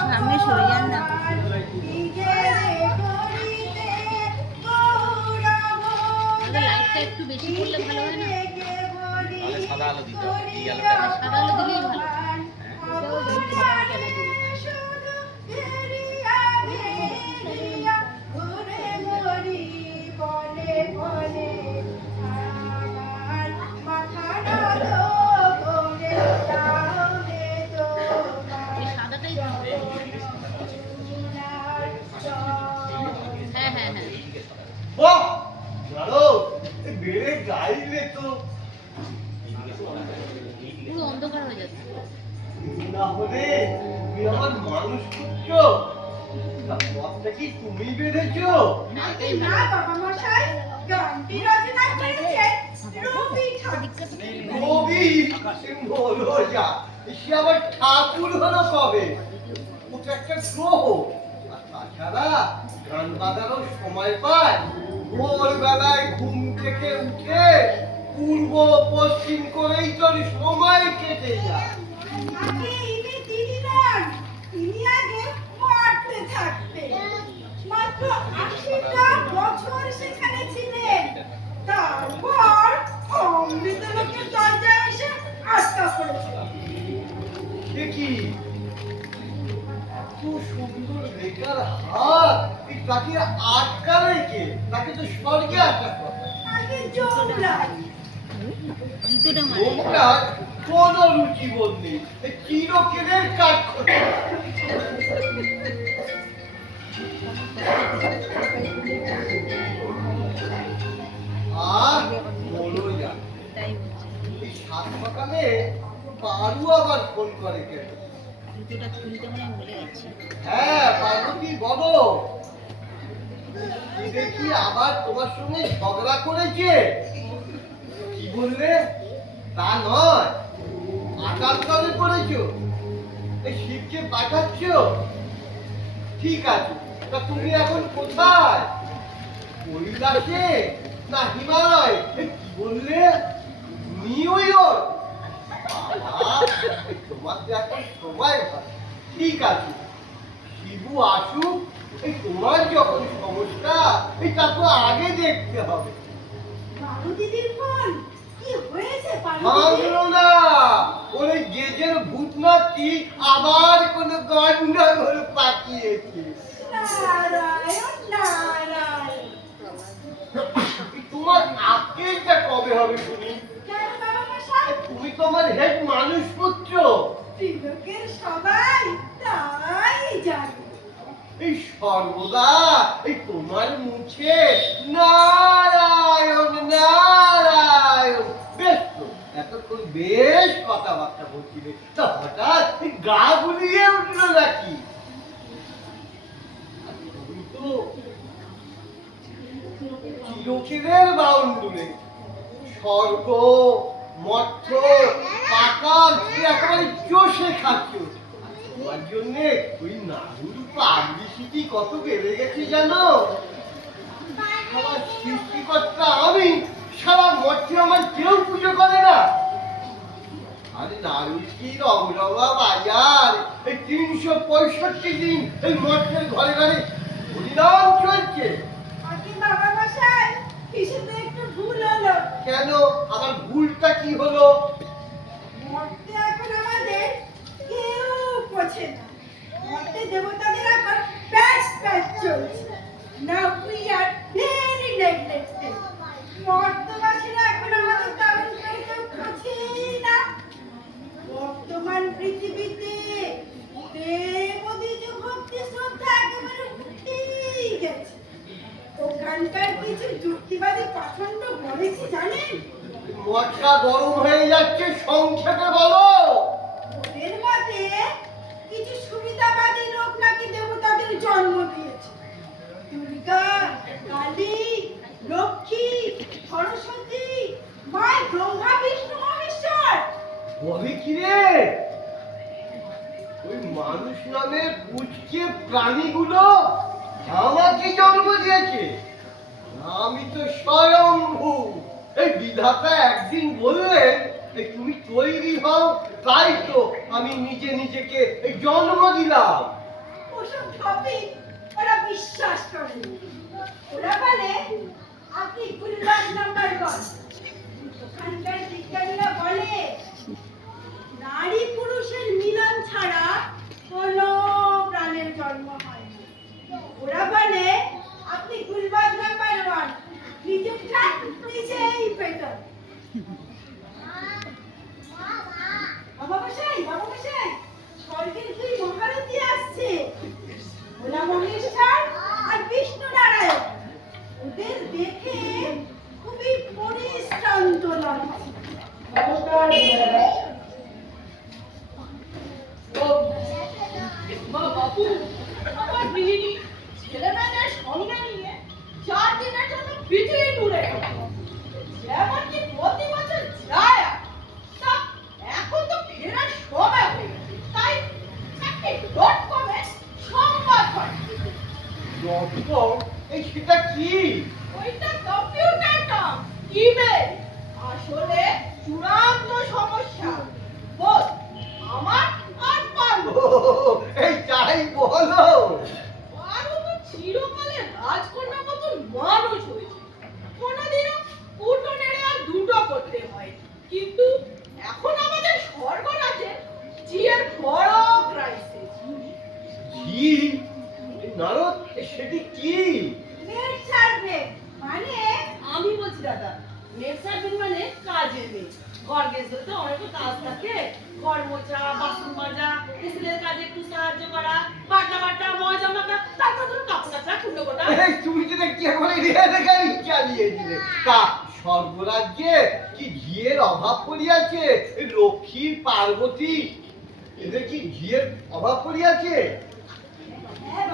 সামনে সরে যান না লাইটটা একটু বেশি করলে ভালো হয় না সাদা আলো দিতে হবে। সাদা না হলে তুমি আমার মানুষ তা পথটা কি তুমি বেঁধেছো? না বাবা মশাই গানটি রচনা করেছেন রবি ঠাকুর। কবি যা সে আবার ঠাকুর হলো কবে? ওটা একটা গ্রহ। আর তাছাড়া গান বাজারও সময় পায়। ভোরবেলায় ঘুম থেকে উঠে পূর্ব পশ্চিম করেই তোর সময় কেটে যায়। রেখার হাত। এই তাকে আটকালে কে? তাকে তো স্বর্গে আটকা কথা আগে কোনো রুচি বোধ নেই চিরকেলের কাঠ খোঁজে। আর বলো যা এই সাত সকালে পারু আবার ফোন করে কেন? হয় হ্যাঁ পার্বতী বলো? দেখি আবার তোমার সঙ্গে ঝগড়া করেছে। কি বললে? তা নয়। আকাল তলে করেছ এই শিবকে পাঠাচ্ছ? ঠিক আছে, তা তুমি এখন কোথায়? কৈলাসে না হিমালয়? বললে? New York. তোমার তো এখন সময় ঠিক আছে, শিবু আসুক, এই তোমার যখন সমস্যা, এই তা তো আগে দেখতে হবে। বাবু দিদির ফোন ভাঙলো না ওই গেজের ভূতনাথটি আবার কোন গন্ডগোল পাকিয়েছে নারায়ণ নারায়ণ। তোমার আকেলটা কবে হবে শুনি? কেন বাবা মশাই তুমি তো আমার হেড মানুষ পুত্র ত্রিলোকের সবাই তাই জানে। এই সর্বদা এই তোমার মুখে নারায়ণ নারায়ণ বেশ তো, এতক্ষণ বেশ কথাবার্তা বলছিলে তা হঠাৎ এই গা গুলিয়ে উঠল নাকি আর তুমি তো চিরচিরের বাউন্ডুরে। স্বর্গ মর্থ পাতাল একেবারে জন্যে ওই নাড়ুর পাবলিসিটি কত বেড়ে গেছে জানো? সৃষ্টিকর্তা আমি সারা মঠে আমার কেউ পুজো করে না। আরে নাড়ুর কি রমরমা বাজার? এই তিনশো পঁয়ষট্টি দিন এই মঠের ঘরে ঘরে হরিনাম চলছে। হিসেবে একটু ভুল হলো। কেন? আমার ভুলটা কি হলো? মরতে এখন আমাদের কেউ পছে না। মরতে দেবতাদের এখন প্যাচ প্যাচ চলছে। না মানুষ নামে পুচকে প্রাণীগুলো আমাকে জন্ম দিয়েছে। আমি তো স্বয়ংভূ এই বিধাতা একদিন বললেন তুমি তৈরি হও, তাই তো আমি নিজে নিজেকে জন্ম দিলাম। ওসব টপিক ওরা বিশ্বাস করে। ওরা বলে, আপনি গুলবাস নাম্বার Thank you. তা স্বর্গরাজ্যে কি ঘিয়ের অভাব পড়িয়াছে? লক্ষ্মী পার্বতী, এদের কি ঘিয়ের অভাব পড়িয়াছে? হ্যাঁ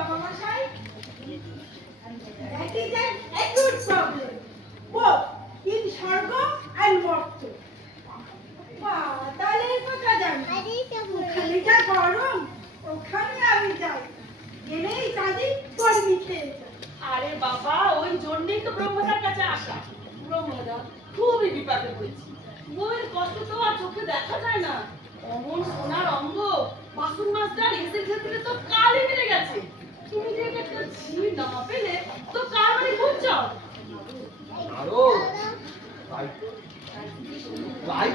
ওখানে আমি যাই। গেলেই চাঁদি গরমি খেয়ে আরে বাবা, ওই জন্যই তো ব্রহ্মদার কাছে আসা। ব্রহ্মদা খুবই বিপাকে পড়েছি। বউয়ের কষ্ট তো আর চোখে দেখা যায় না। অমন সোনার অঙ্গ বাসন মাছটার এসের ক্ষেত্রে তো কালি মিলে গেছে। তুমি যে একটা না পেলে তো কার মানে তাই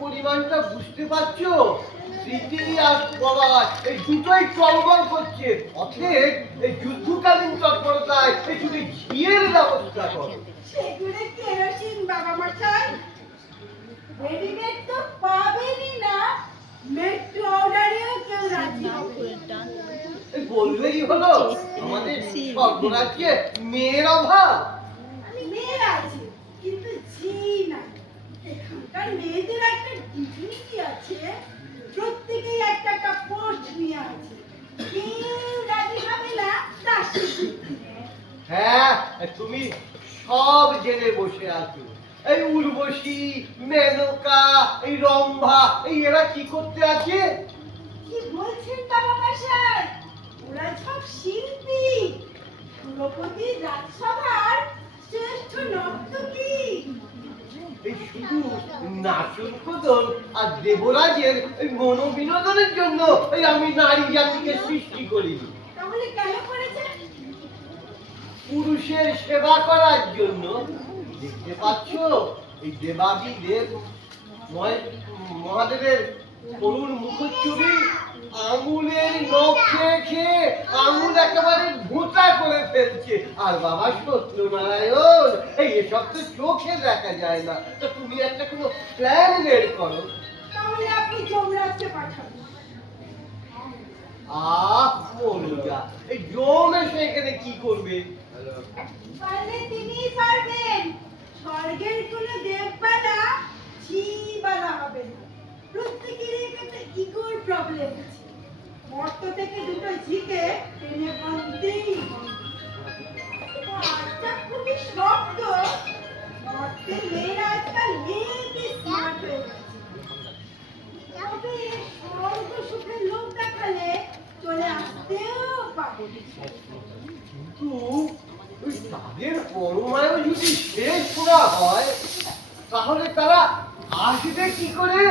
পরিমাণটা বুঝতে পারছ? স্মৃতি আর প্রবাদ এই দুটোই টলমল করছে। অথেব এই যুদ্ধকালীন তৎপরতায় এই শুধু ঘিয়ের ব্যবস্থা করো। সেগুলো কেরোসিন বাবা মশাই। রেডিমেড তো পাবেনই না। মেট্রো অর্ডারেও কেউ রাজি। বললেই হলো আমাদের স্বর্গরাজ্যে মেয়ের অভাব। মেয়ে আছে কিন্তু ঝি না। এখানকার মেয়েদের একটা ডিগনিটি আছে। প্রত্যেকেই একটা একটা পোস্ট নিয়ে আছে হ্যাঁ তুমি সব জেনে বসে আছো। এই উর্বশী মেনকা এই রম্ভা এই এরা কি করতে আছে? কি বলছেন বাবা অবজেকশন ওরা সব শিল্পী। দ্রৌপদী রাজসভার নাচন কদল আর দেবরাজের ওই মনোবিনোদনের জন্য ওই আমি নারী জাতিকে সৃষ্টি করিনি। তাহলে কেন করেছে? পুরুষের সেবা করার জন্য দেখতে পাচ্ছ এই দেবাদি দেব মহাদেবের করুণ মুখচ্ছবি আঙুলের নখ খেয়ে খেয়ে আঙুল একেবারে ভোঁতা করে ফেলছে। আর বাবা সত্যনারায়ণ এই এসব তো চোখে দেখা যায় না। তো তুমি একটা কোনো প্ল্যান বের করো। তাহলে আপনি যমরাজকে পাঠান। আহ মনুজা এই জম এসে এখানে কি করবে? পারলে তিনিই পারবেন। স্বর্গের কোনো দেববালা ঝিবালা হবে না। প্রত্যেকেরই একটা ইগোর প্রবলেম আছে। মর্ত থেকে দুটো ঝিকে টেনে হবে। খুবই শক্ত মর্তের মেয়েরা আজকাল হেবি স্মার্ট হয়ে সুখের লোক দেখালে চলে আসতেও পারে তাদের পরমায়ু যদি শেষ না হয়, তাহলে তারা আসবে কি করে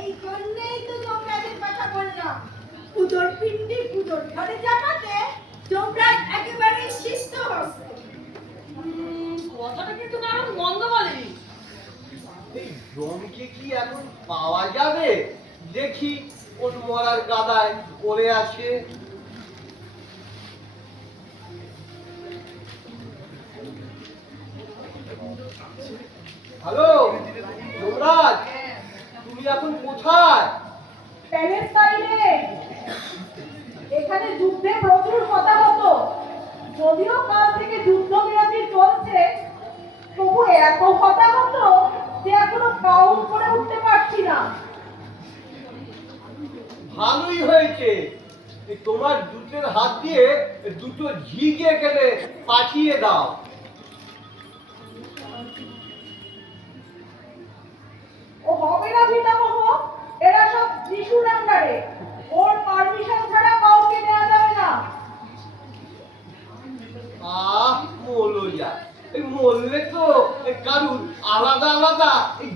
এই জন্যই তো যমরাজের কথা বললাম উদর পিণ্ডি উদর ঘরে জামাতে তোমরা একেবারে শিষ্ট হস্ত কথাটা কিন্তু কারণ মন্দ বলেনি। এই জমকে কি এখন পাওয়া যাবে? দেখি ওর মরার গাদায় পড়ে আছে। হবে পিতামহ এরা সব শিশুর আন্ডারে ওর পারমিশন ছাড়া কাউকে দেওয়া যাবে না। আহ যা মরলে তো কারুর আলাদা আলাদা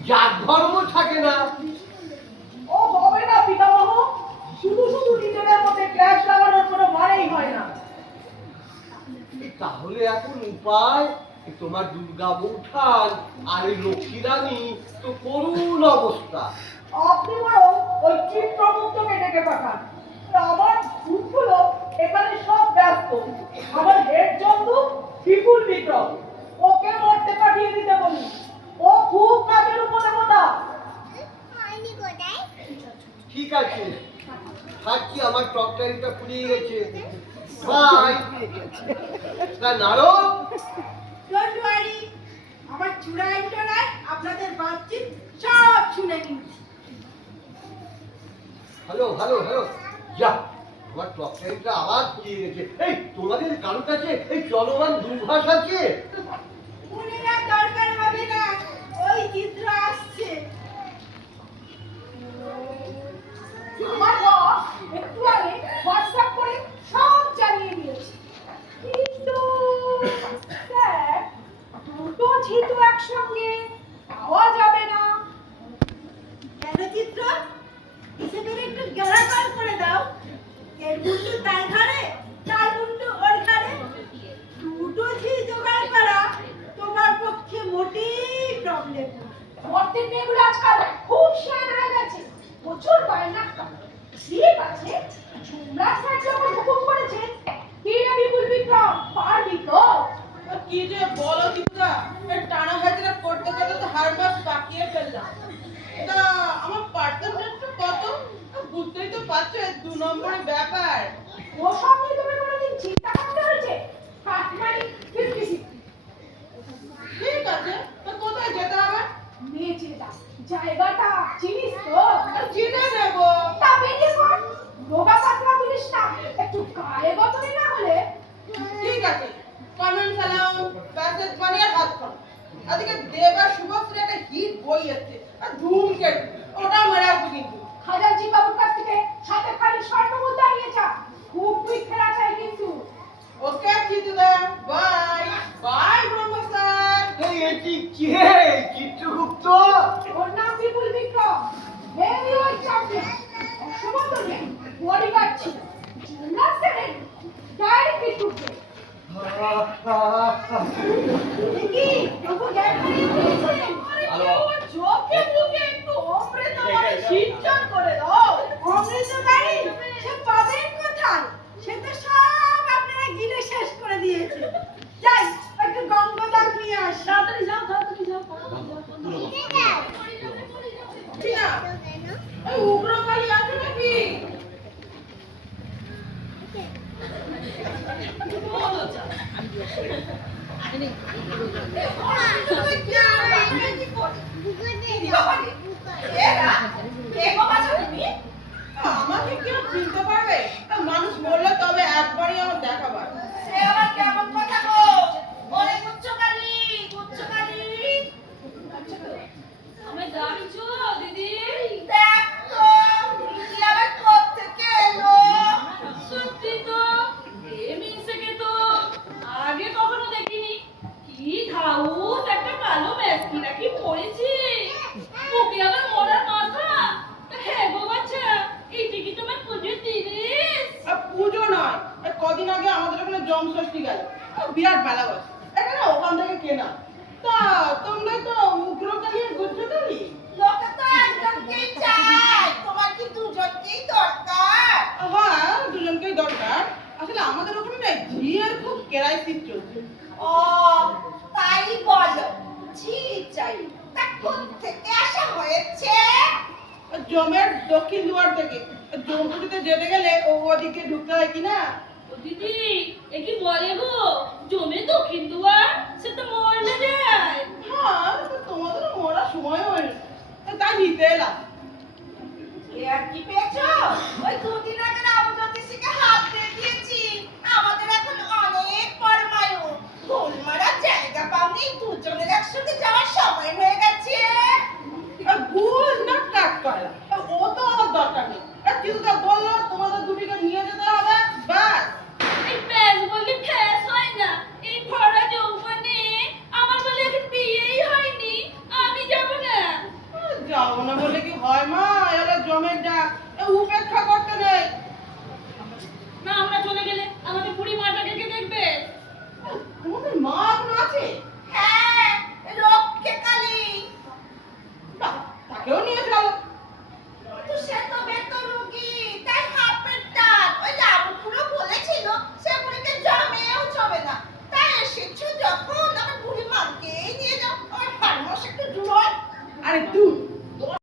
জাত ধর্ম থাকে না। ও হবে না পিতামহ শুধু শুধু নিজেদের মধ্যে ক্লাস লাগানোর কোনো মানেই হয় না। তাহলে এখন উপায় তোমার দুর্গা বৌঠান আর এই লক্ষ্মী রানী তো করুণ অবস্থা। আপনি বরং ওই চিত্রগুপ্তকে ডেকে পাঠান। আমার ভূতগুলো এখানে সব ব্যস্ত। আমার হেড জন্তু বিপুল বিক্রম। ওকে মরতে পাঠিয়ে দিতে বলি। ও খুব কাজের উপরে কথা ঠিক আছে। থাকছি আমার টকটাইটা ফুরিয়ে গেছে। তা নারদ। ডোন্ট ওয়ারি আমার চূড়ায় চূড়ায় আপনাদের বাতচিত সব শুনে নিচ্ছি হ্যালো হ্যালো হ্যালো। যা আমার টকটাইটা আবার ফুরিয়ে গেছে। এই তোমাদের কারোর কাছে এই চলমান দূরভাষ আছে? না দরকার হবে না ওই চিত্র আসছে। আমার বস একটু আগে হোয়াটসঅ্যাপ করে সব জানিয়ে দিয়েছে কিন্তু স্যার দুটো যেহেতু একসঙ্গে পাওয়া যাবে না। কেন চিত্র? হিসেবের একটু গ্যারাকার করে দাও। এর মুন্ডু তার ঘরে তার মুন্ডু ওর ঘরে দুটো ঝি জোগাড় করা তোমার পক্ষে মোটেই প্রবলেম মর্তের মেয়েগুলো আজকাল খুব শেয়ার হয়ে গেছে। প্রচুর বায়না ঠিক আছে ঝুমরা স্যার যখন হুকুম করেছেন কি রে বিপুল বিক্রম পারবি তো কি যে বলো এই টানা হাজরা করতে করতে তো হার মাস পাকিয়ে ফেললাম। তা আমার পার্সেন্টেজটা কত? বুঝতেই তো পারছ দু নম্বরের ব্যাপার। ও সব নিয়ে কোনোদিন চিন্তা করতে হয়েছে? ফিফটি ঠিক আছে তা কোথায় যেতে হবে? মেয়ে জায়গাটা চিনিস তো? চিনে নেব। তা বেরিয়ে পাতলা তুলিস না একটু গায়ে গতরে না হলে। ঠিক আছে কমেন্ট ফেলাও মেসেজ মানে হাত করো শুভশ্রী একটা হিট বই আছে ধুম কেট ওটাও মেরে আসব কিন্তু। খাজানজি বাবুর কাছ থেকে সাথে খালি স্বর্ণ মুদ্রা নিয়ে খুব কুইক খেলা চাই কিন্তু। ওকে কিন্তু বাই বাই প্রফেসর এই এটি কে চিত্রগুপ্ত ওর নাম বিপুল বিক্রম। হেভি ওই চ্যাম্পিয়ন অসমর্থ নেই বডিগার্ড ছিল। জিমনাস্ট ডাইরেক্ট কি প্রভু জ্ঞান হারিয়ে ফেলেছে আরে চোখে মুখে একটু অমৃত 哎，你 আর বিরাট মেলা বসে এটা না ওখান থেকে কেনা। তা তোমরা তো উগ্রকালী আর গুচ্ছকালী লোকে তো একজনকেই চায়। তোমার কি দুজনকেই দরকার? হ্যাঁ দুজনকেই দরকার। আসলে আমাদের ওখানে না ঝিয়ের খুব কেরাইসিস চলছে। ও তাই বলো। জি চাই। তা থেকে আসা হয়েছে? জমের দক্ষিণ দুয়ার থেকে। আর যেতে গেলে ও ওদিকে ঢুকতে হয় কি না ও দিদি এ কি বলে গো? জমে দক্ষিণ দুয়ার সে তো মরলে যায়। হ্যাঁ তো তোমাদেরও মরার সময় হয়নি। তাই নিতে এলাম। আর কি পেয়েছ? ওই দুদিন আগে রাম জ্যোতিষীকে হাত দিয়ে দিয়েছি। আমাদের এখন অনেক পরমায়ু গোল মারার জায়গা পাওনি দুজনের একসঙ্গে যাওয়ার সময় হয়ে গেছে। আর ভুল না কাট করা ও তো আমার দরকার নেই। আর তো বলল তোমাদের দুটিকে নিয়ে যেতে হবে, ব্যাস। এই প্যাস বললে ফ্যাস হয় না। এই ভরা যৌবনে